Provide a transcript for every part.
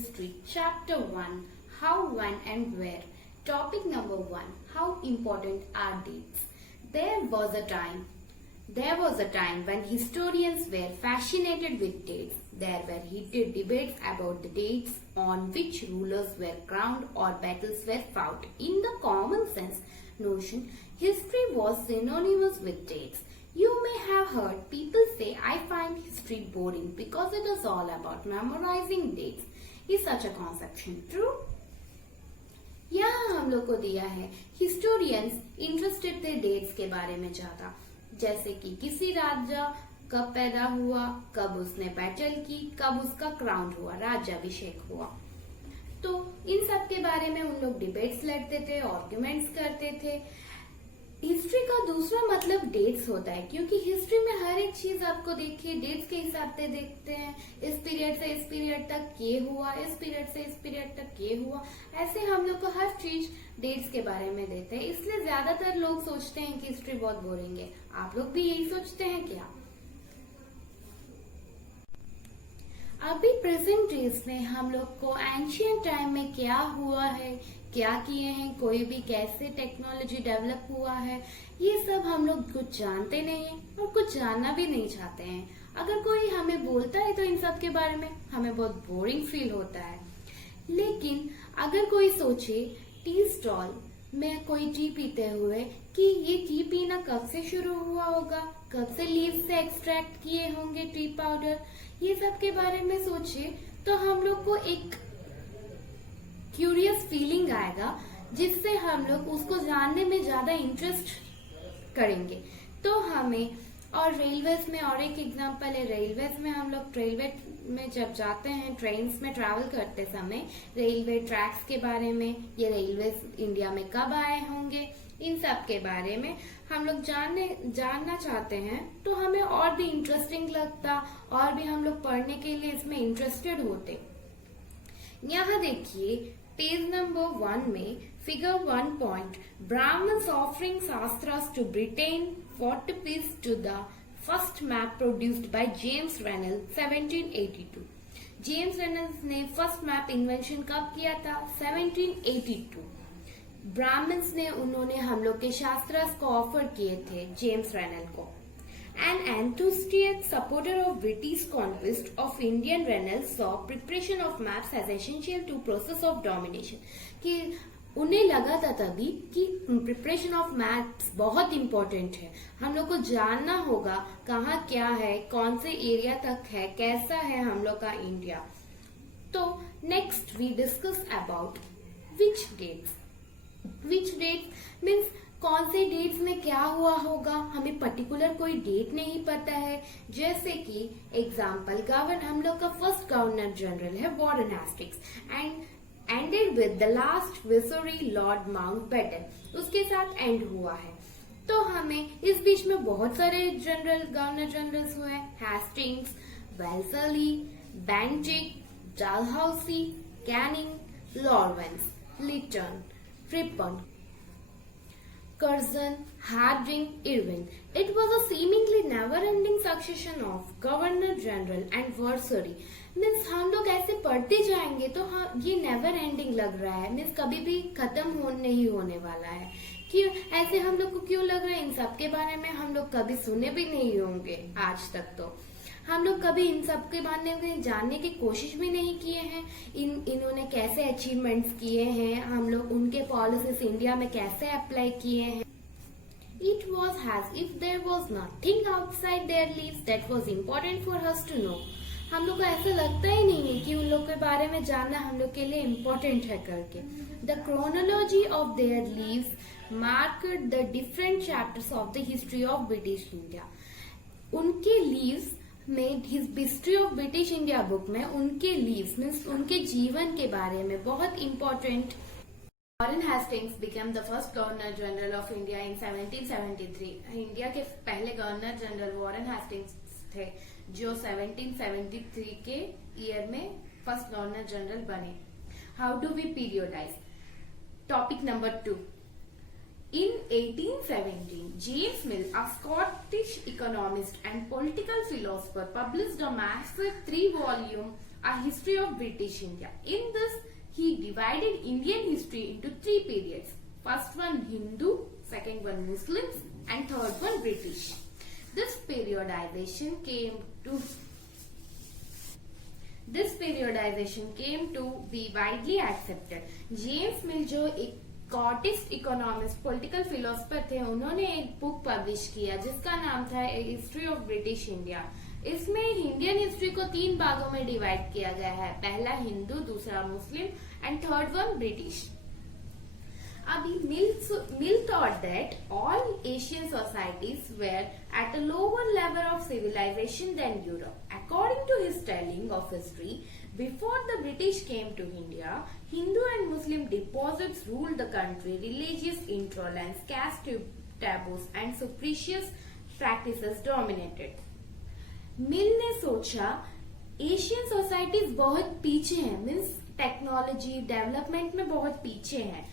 History, Chapter 1, How, When and Where. Topic number 1, How important are dates? There was a time when historians were fascinated with dates. There were heated debates about the dates on which rulers were crowned or battles were fought. In the common sense notion, history was synonymous with dates. You may have heard people say, I find history boring because it is all about memorizing dates. Is such a conception true? यहाँ हम लोग को दिया है historians interested थे dates के बारे में ज्यादा, जैसे कि किसी राजा कब पैदा हुआ, कब उसने बैटल की, कब उसका क्राउन हुआ, राज्याभिषेक हुआ। तो इन सब के बारे में उन लोग डिबेट्स लड़ते थे, आर्ग्यूमेंट्स करते थे। हिस्ट्री का दूसरा मतलब डेट्स होता है, क्योंकि हिस्ट्री में हर एक चीज आपको देखिए डेट्स के हिसाब से देखते हैं। इस पीरियड से इस पीरियड तक ये हुआ, इस पीरियड से इस पीरियड तक ये हुआ, ऐसे हम लोग को हर चीज डेट्स के बारे में देते हैं। इसलिए ज्यादातर लोग सोचते हैं कि हिस्ट्री बहुत बोरिंग है। आप लोग भी यही सोचते हैं क्या? अभी प्रेजेंट डेज में हम लोग को एंशियंट टाइम में क्या हुआ है, क्या किए हैं, कोई भी कैसे टेक्नोलॉजी डेवलप हुआ है, ये सब हम लोग कुछ जानते नहीं है और कुछ जानना भी नहीं चाहते हैं। अगर कोई हमें बोलता है तो इन सब के बारे में हमें बहुत बोरिंग फील होता है। लेकिन अगर कोई सोचे टी स्टॉल में कोई टी पीते हुए कि ये टी पीना कब से शुरू हुआ होगा, कब से लीव से एक्सट्रैक्ट किए होंगे टी पाउडर, ये सब के बारे में सोचे तो हम लोग को एक क्यूरियस फीलिंग आएगा, जिससे हम लोग उसको जानने में ज्यादा इंटरेस्ट करेंगे। तो हमें और रेलवेज में और एक एग्जांपल है, रेलवेज में हम लोग रेलवे में जब जाते हैं ट्रेन्स में ट्रैवल करते समय रेलवे ट्रैक्स के बारे में, ये रेलवेज इंडिया में कब आए होंगे, इन सब के बारे में हम लोग जानना चाहते हैं। तो हमें और भी इंटरेस्टिंग लगता और भी हम लोग पढ़ने के लिए इसमें इंटरेस्टेड होते। यहाँ देखिए पेज नंबर 1 में figure 1 point, Brahmans offering shastras to Britain 40 piece to the first map produced by James Rennell 1782। James Rennell's ने फर्स्ट मैप इन्वेंशन कब किया था? 1782। ब्राह्मण्स ने उन्होंने हम लोग के शास्त्रास को ऑफर किए थे जेम्स रेनल को। An enthusiastic supporter of British conquest of Indian, Reynolds saw preparation of maps as essential to process of domination। कि उन्हें लगा था तभी कि प्रिपरेशन ऑफ मैप्स बहुत इम्पोर्टेंट है, हम लोग को जानना होगा कहाँ क्या है, कौन से एरिया तक है, कैसा है हम लोग का इंडिया। तो next we discuss about which dates means कौन से डेट्स में क्या हुआ होगा, हमें पर्टिकुलर कोई डेट नहीं पता है। जैसे कि एग्जाम्पल हम लोग का फर्स्ट गवर्नर जनरल है Warren Hastings and ended with the last विसरी लॉर्ड माउंटबेटन, उसके साथ एंड हुआ है। तो हमें इस बीच में बहुत सारे गवर्नर जनरल्स हुए, Hastings, Wellesley, Bentinck, Dalhousie, Canning, Lawrence, Lytton, Ripon, Curzon, Harding, Irving. It was a seemingly never-ending succession of Governor General and Viceroy। Means हम लोग ऐसे पढ़ते जाएंगे तो ये नेवर एंडिंग लग रहा है, मीन्स कभी भी खत्म नहीं होने वाला है। क्यों ऐसे हम लोग को क्यों लग रहा है? इन सब के बारे में हम लोग कभी सुने भी नहीं होंगे आज तक। तो हम लोग कभी इन सब के बारे में जानने की कोशिश भी नहीं किए हैं। इन्होंने कैसे अचीवमेंट्स किए हैं, हम लोग उनके पॉलिसीज इंडिया में कैसे अप्लाई किए हैं। It was as if there was nothing outside their lives that was important for us to know। हम लोग को ऐसा लगता ही नहीं है कि उन लोग के बारे में जानना हम लोग के लिए इम्पोर्टेंट है करके। The chronology of their lives marked the different chapters of the history of British India। उनके लीव्स में history of British India book में उनके लीव्स मीन्स उनके जीवन के बारे में बहुत important. Warren Hastings became the first governor general of India in 1773। India के पहले गवर्नर जनरल वॉरेन हेस्टिंग्स थे जो 1773 के ईयर में फर्स्ट गवर्नर जनरल बने। How do we periodize? Topic number 2, In 1817, James Mill, a Scottish economist and political philosopher, published a massive 3-volume A History of British India. In this, he divided Indian history into 3 periods. First one Hindu, second one Muslims, and third one British. This periodization came to be widely accepted. James मिल जो एक Scottish economist political philosopher थे, उन्होंने एक book publish किया जिसका नाम था history of British India. इसमें इंडियन हिस्ट्री को 3 भागों में डिवाइड किया गया है, पहला हिंदू, दूसरा Muslim and third one British. अभी Mill thought that all Asian societies were at a lower level of civilization than Europe. According to his telling of history, before the British came to India, Hindu and Muslim deposits ruled the country. Religious intolerance, caste taboos, and superstitious practices dominated. मिल ने सोचा Asian societies बहुत पीछे हैं, means technology development में बहुत पीछे हैं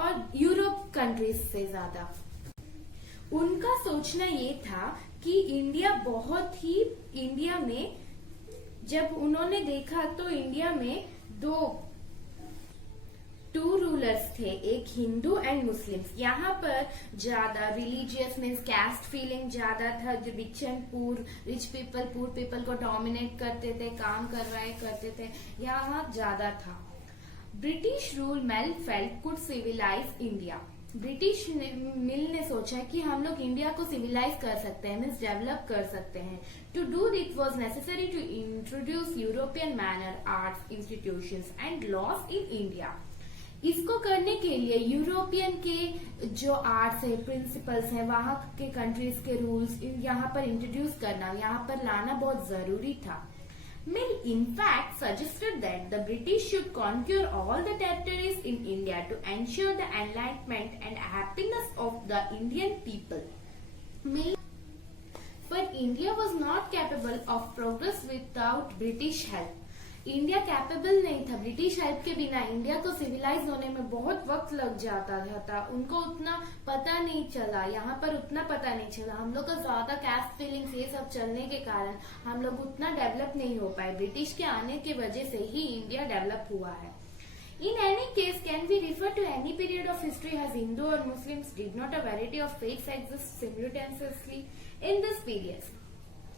और यूरोप कंट्रीज से ज्यादा। उनका सोचना ये था कि इंडिया में जब उन्होंने देखा तो इंडिया में 2 रूलर्स थे, एक हिंदू एंड मुस्लिम्स। यहाँ पर ज्यादा रिलीजियस मीन्स कास्ट फीलिंग ज्यादा था, जो rich and poor, rich people poor people को डोमिनेट करते थे, काम करते थे, यहाँ ज्यादा था। British rule Mill felt could civilize India. British Mill ने सोचा कि हम लोग इंडिया को सिविलाइज कर सकते हैं, मीन्स डेवलप कर सकते हैं। To do it was necessary to introduce European manner arts institutions and laws in India. इसको करने के लिए यूरोपियन के जो आर्ट्स है, प्रिंसिपल्स हैं, वहां के कंट्रीज के रूल्स यहाँ पर इंट्रोड्यूस करना, यहाँ पर लाना बहुत जरूरी था। Mill in fact suggested that the British should conquer all the territories in India to ensure the enlightenment and happiness of the Indian people. But India was not capable of progress without British help. India capable नहीं था, British help के बिना India को civilised होने में बहुत वक्त लग जाता था। उनको उतना पता नहीं चला, यहाँ पर उतना पता नहीं चला। हम लोग का ज्यादा कास्ट फीलिंग्स ये सब चलने के कारण हम लोग उतना डेवलप नहीं हो पाए। ब्रिटिश के आने की वजह से ही इंडिया डेवलप हुआ है। In any case, can we refer to any period of history as Hindu or Muslims did not a variety of faiths exist simultaneously in this period?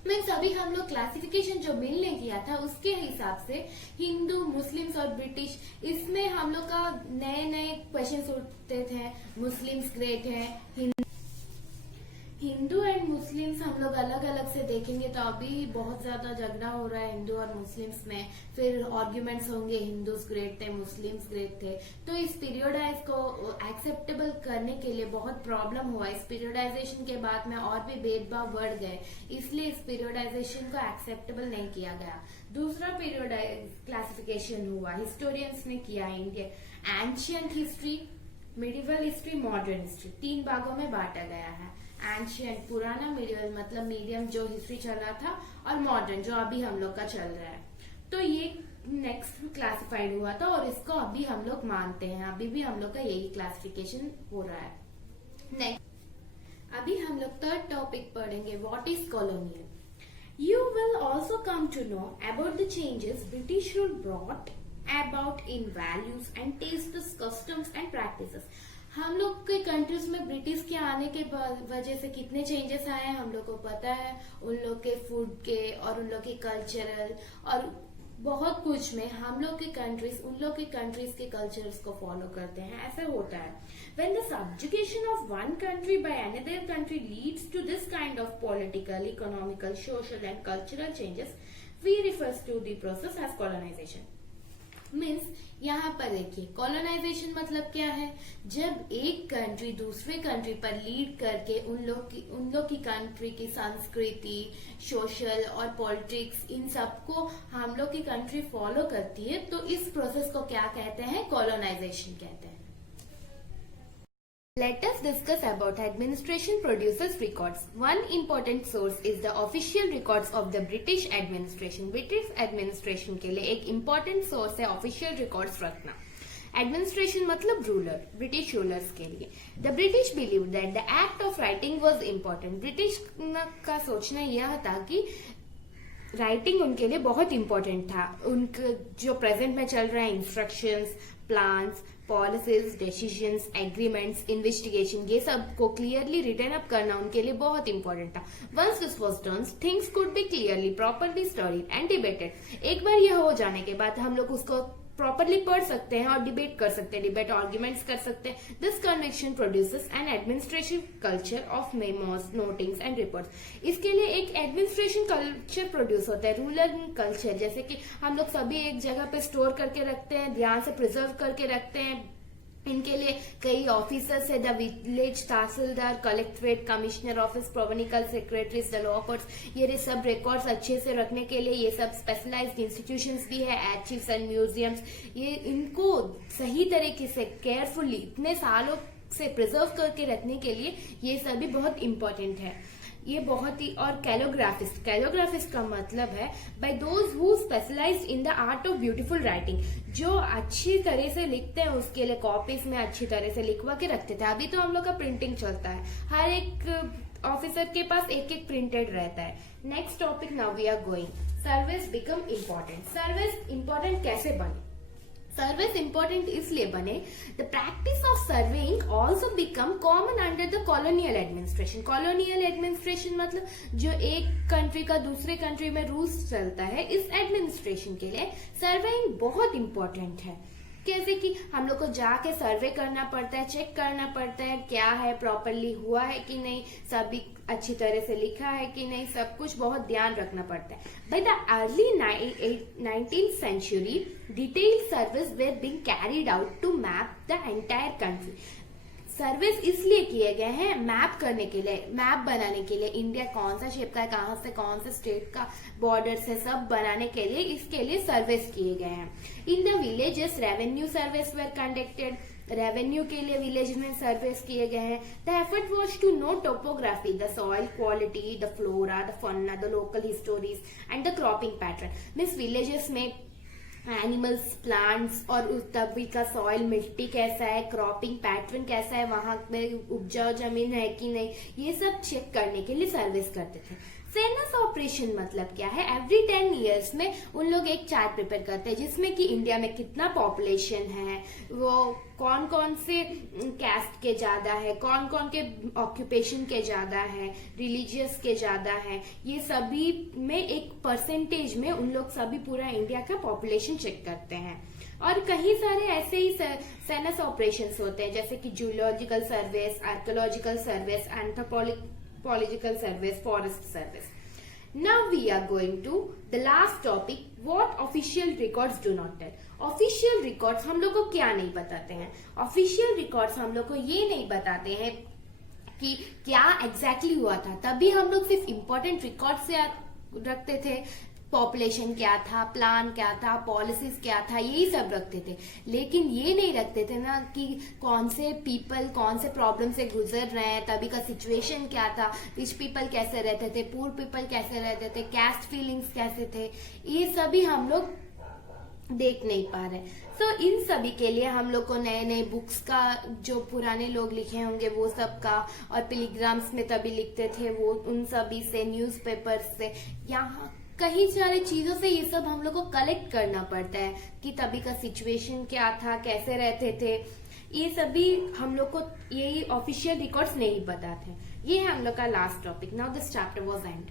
Means अभी हम लोग क्लासिफिकेशन जो मिल ने किया था उसके हिसाब से हिंदू, मुस्लिम्स और ब्रिटिश, इसमें हम लोग का नए क्वेश्चन उठते थे। मुस्लिम्स ग्रेट है, हिंदू एंड मुस्लिम्स हम लोग अलग अलग से देखेंगे तो अभी बहुत ज्यादा झगड़ा हो रहा है हिंदू और मुस्लिम्स में। फिर आर्ग्यूमेंट्स होंगे, हिंदूज ग्रेट थे, मुस्लिम्स ग्रेट थे। तो इस पीरियडाइज को एक्सेप्टेबल करने के लिए बहुत प्रॉब्लम हुआ। इस पीरियडाइजेशन के बाद में और भी भेदभाव बढ़ गए, इसलिए इस पीरियडाइजेशन को एक्सेप्टेबल नहीं किया गया। दूसरा पीरियडाइज क्लासिफिकेशन हुआ, हिस्टोरियंस ने किया India ancient history, medieval history, modern history. 3 भागों में बांटा गया है। एंशियंट पुराना, मिडिवल मतलब मीडियम जो हिस्ट्री चला था, और मॉडर्न जो अभी हम लोग का चल रहा है। तो ये नेक्स्ट क्लासिफाइड हुआ था और इसको अभी हम लोग मानते हैं। अभी भी हम लोग का यही क्लासिफिकेशन हो रहा है। नेक्स्ट अभी हम लोग 3rd टॉपिक पढ़ेंगे, what is colonial. You will also come to know about the changes British rule brought about in values and taste, customs and practices. हम लोग के कंट्रीज में ब्रिटिश के आने के वजह से कितने चेंजेस आए हैं हम लोग को पता है। उन लोग के फूड के और उन लोग के कल्चरल और बहुत कुछ में हम लोग के कंट्रीज उन लोग के कंट्रीज के कल्चर्स को फॉलो करते हैं। ऐसा होता है। When the subjugation of one country by another country leads to this kind of political, economical, social and cultural changes, we refers to the process as colonization. Means यहाँ पर देखिए, कॉलोनाइजेशन मतलब क्या है, जब एक कंट्री दूसरे कंट्री पर लीड करके उन लोग की कंट्री की संस्कृति, सोशल और पॉलिटिक्स, इन सबको हम लोग की कंट्री फॉलो करती है, तो इस प्रोसेस को क्या कहते हैं, कॉलोनाइजेशन कहते हैं। Let us discuss about administration produces records. One important source is the official records of the British administration. British administration के लिए एक important source है official records रखना। Administration मतलब ruler, British rulers के लिए। The British believed that the act of writing was important. British का सोचना यह था कि राइटिंग उनके लिए बहुत इंपॉर्टेंट था। उनके जो प्रेजेंट में चल रहा है instructions, plans, policies, decisions, agreements, investigation, ये सब को क्लियरली रिटर्न अप करना उनके लिए बहुत इंपॉर्टेंट था। Once this was done, things could be clearly properly studied and debated. एक बार यह हो जाने के बाद हम लोग उसको प्रॉपरली पढ़ सकते हैं और डिबेट कर सकते हैं, डिबेट आर्ग्यूमेंट्स कर सकते हैं। This conviction produces N administration culture of memos, notings and reports. इसके लिए एक एडमिनिस्ट्रेशन कल्चर प्रोड्यूस होता है, रूरल कल्चर, जैसे कि हम लोग सभी एक जगह पे स्टोर करके रखते हैं, ध्यान से प्रिजर्व करके रखते हैं। इनके लिए कई ऑफिसर्स है, the village tehsildar, collectorate, commissioner office, provincial secretaries, the law courts, ये सब रिकॉर्ड्स अच्छे से रखने के लिए ये सब स्पेशलाइज्ड इंस्टीट्यूशंस भी है, आर्चिव्स एंड म्यूजियम्स। ये इनको सही तरीके से केयरफुली इतने सालों से प्रिजर्व करके रखने के लिए ये सभी बहुत इंपॉर्टेंट है। ये बहुत ही, और कैलोग्राफिस्ट का मतलब है by those who specialized in the art of beautiful writing, जो अच्छी तरह से लिखते हैं, उसके लिए कॉपीज में अच्छी तरह से लिखवा के रखते थे। अभी तो हम लोग का प्रिंटिंग चलता है, हर एक ऑफिसर के पास एक एक प्रिंटेड रहता है। Next topic, now we are going, service become important. Service important कैसे बने? सर्विस इंपॉर्टेंट इसलिए बने, the practice of surveying also become common under the colonial administration. Colonial administration मतलब जो एक कंट्री का दूसरे कंट्री में रूल्स चलता है, इस एडमिनिस्ट्रेशन के लिए सर्वेइंग बहुत इंपॉर्टेंट है। कैसे कि हम लोग को जाके सर्वे करना पड़ता है, चेक करना पड़ता है क्या है, प्रॉपरली हुआ है कि नहीं, सभी अच्छी तरह से लिखा है कि नहीं, सब कुछ बहुत ध्यान रखना पड़ता है। By the early 19th century, detailed surveys were being carried out to map the entire country. Service इसलिए किए गए हैं मैप करने के लिए, मैप बनाने के लिए, इंडिया कौन सा शेप का है, कहाँ से कौन से स्टेट का बॉर्डर से, सब बनाने के लिए, इसके लिए सर्विस किए गए हैं। In the villages revenue surveys were conducted, revenue के लिए विलेज में सर्विस किए गए हैं। The effort was to know topography, the soil quality, the flora, the fauna, the local histories and the cropping pattern. Means villages में animals, plants और तभी का सॉइल, मिट्टी कैसा है, क्रॉपिंग पैटर्न कैसा है, वहां में उपजाऊ जमीन है कि नहीं, ये सब चेक करने के लिए सर्विस करते थे। सेंसस ऑपरेशन मतलब क्या है? एवरी 10 years में उन लोग एक चार्ट प्रिपेयर करते हैं जिसमें कि इंडिया में कितना पॉपुलेशन है, वो कौन कौन से कैस्ट के ज्यादा है, कौन कौन के ऑक्यूपेशन के ज्यादा है, रिलीजियस के ज्यादा है, ये सभी में एक परसेंटेज में उन लोग सभी पूरा इंडिया का पॉपुलेशन चेक करते हैं। और कई सारे ऐसे ही सेंसस ऑपरेशंस होते हैं, जैसे कि zoological service, archaeological service, anthropological service, forest service. Now we are going to the last topic, what official records do not tell. Official records हम लोग को क्या नहीं बताते हैं? Official records हम लोग को ये नहीं बताते हैं कि क्या exactly हुआ था, तभी हम लोग सिर्फ important records से रखते थे। पॉपुलेशन क्या था, प्लान क्या था, पॉलिसीज क्या था, यही सब रखते थे। लेकिन ये नहीं रखते थे ना कि कौन से पीपल कौन से प्रॉब्लम से गुजर रहे हैं, तभी का सिचुएशन क्या था, रिच पीपल कैसे रहते थे, पुअर पीपल कैसे रहते थे, कैस्ट फीलिंग्स कैसे थे, ये सभी हम लोग देख नहीं पा रहे। सो इन सभी के लिए हम लोग को नए नए बुक्स का, जो पुराने लोग लिखे होंगे वो सब का, और टेलीग्राम्स में तभी लिखते थे वो, उन सभी से, न्यूज़पेपर से, यहाँ कई सारे चीजों से ये सब हम लोग को कलेक्ट करना पड़ता है कि तभी का सिचुएशन क्या था, कैसे रहते थे, ये सभी हम लोग को यही ऑफिशियल रिकॉर्ड्स नहीं बताते। ये है हम लोग का last topic. Now this chapter was and.